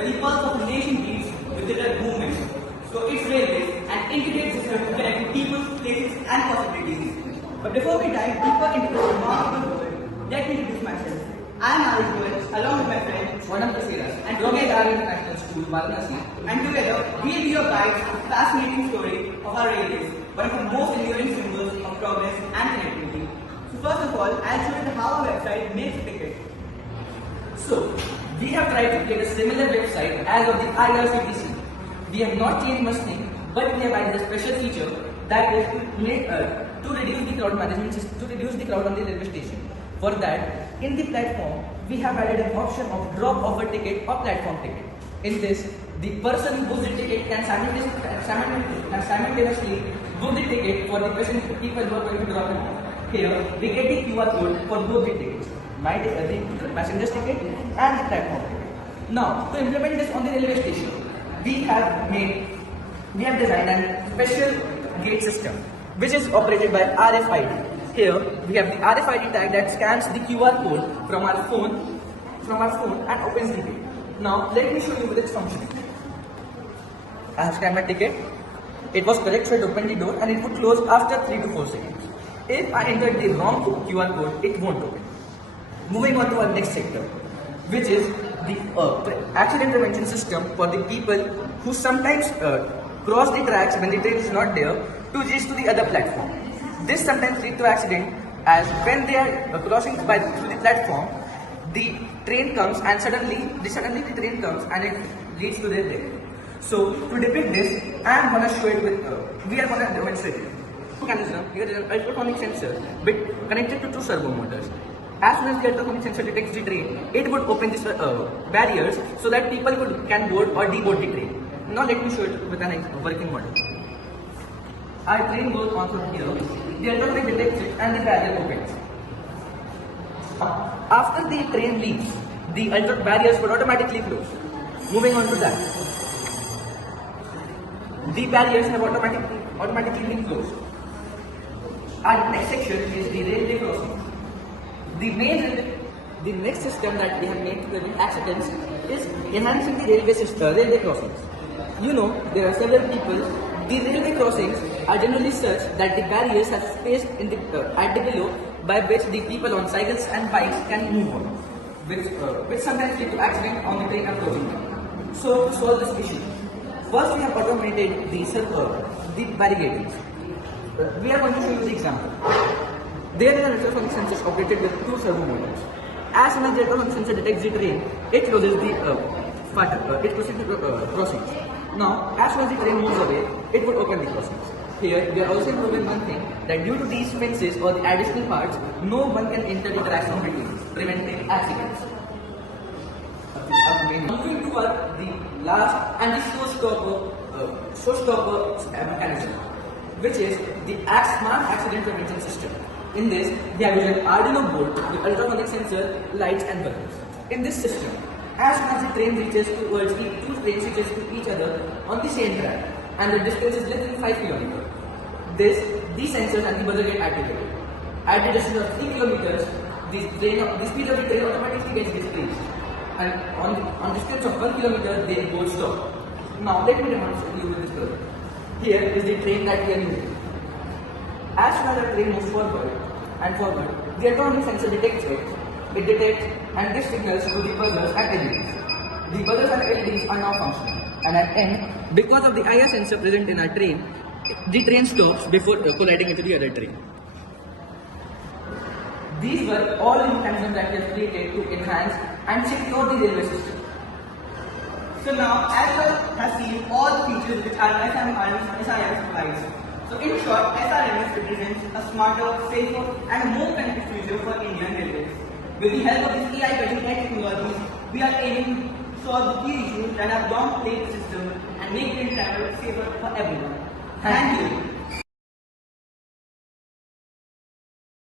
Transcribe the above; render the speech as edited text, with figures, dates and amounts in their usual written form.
where the pulse of a nation beats with the red movement. So it's railways an integrated system connecting people, places and possibilities. But before we dive deeper into this remarkable world, let me introduce myself. I am Arish Goel, along with my friend Swarnam Kasiras, and from together, SR International School, Varanasi. and together we'll be your guides to the fascinating story of our railways, one of the most enduring symbols of progress and connectivity. So first of all, I'll show you how our website makes a ticket. So, we have tried to create a similar website as of the IRCTC. We have not changed much thing, but we have added a special feature that is to reduce the crowd management system, to reduce the crowd on the railway station. For that, in the platform, we have added an option of drop off a ticket or platform ticket. In this, the person who books the ticket can simultaneously book the ticket for the people who are going to drop it off. Here, we get the QR code for both the tickets, the passenger's ticket and the platform ticket. Now, to implement this on the railway station, we have designed a special gate system which is operated by RFID. Here, we have the RFID tag that scans the QR code from our phone and opens the gate. Now, let me show you with its functioning. I have scanned my ticket. It was correct, so it opened the door and it would close after 3 to 4 seconds. If I entered the wrong QR code, it won't open. Moving on to our next sector, which is the accident prevention system for the people who sometimes cross the tracks when the train is not there to reach to the other platform. This sometimes leads to accident, as when they are crossing through the platform, the train comes and suddenly the train comes and it leads to their death. So to depict this, I am going to show it with, we are going to demonstrate it. Mechanism, here is an ultrasonic sensor connected to 2 servo motors. As soon as the ultrasonic sensor detects the train, it would open these barriers so that people can board or deboard the train. Now let me show it with a working model. Our train goes on from here, the ultrasonic detects it and the barrier opens. After the train leaves, the barriers would automatically close. Moving on to that. The barriers have automatically been closed. Our next section is the railway crossing. The next system that we have made to prevent accidents is enhancing the railway crossings. You know, there are several people. The railway crossings are generally such that the barriers have space at the below by which the people on cycles and bikes can move on, which sometimes lead to accident on the train approaching them. So to solve this issue, first we have automated the barricades. We are going to show you the example. There is an ultrasonic sensor operated with 2 servo motors. As soon as the ultrasonic sensor detects the train, it closes the it proceeds to crossings. Now, as soon as the train moves away, it would open the crossings. Here, we are also improving one thing, that due to these fences or the additional parts, no one can enter the tracks in between, preventing accidents. Moving to the last and the showstopper mechanism, which is the smart accident prevention system. In this, we have used an Arduino board with ultrasonic sensor, lights and buttons. In this system, as soon as the train reaches towards the 2 trains reaches to each other on the same track and the distance is less than 5 km, these sensors and the buzzer get activated. At the distance of 3 km, the speed of the train automatically gets decreased, and on distance of 1 km, they both stop. Now let me demonstrate you with this project. Here is the train that we are using. As soon as the train moves forward, the ultrasonic sensor detects it. It detects and gives signals to the buzzers and LEDs. The buzzers and LEDs are now functioning. And at end, because of the IR sensor present in our train, the train stops before colliding into the other train. These were all the mechanisms that we have created to enhance and secure the railway system. So now, as well has seen all the features which our SRMS provides. So in short, SRMS represents a smarter, safer and more connected future for Indian Railways. With the help of this AI cutting-edge technologies, we are aiming to solve the key issues that have long plagued the system and make train travel safer for everyone. Thank you.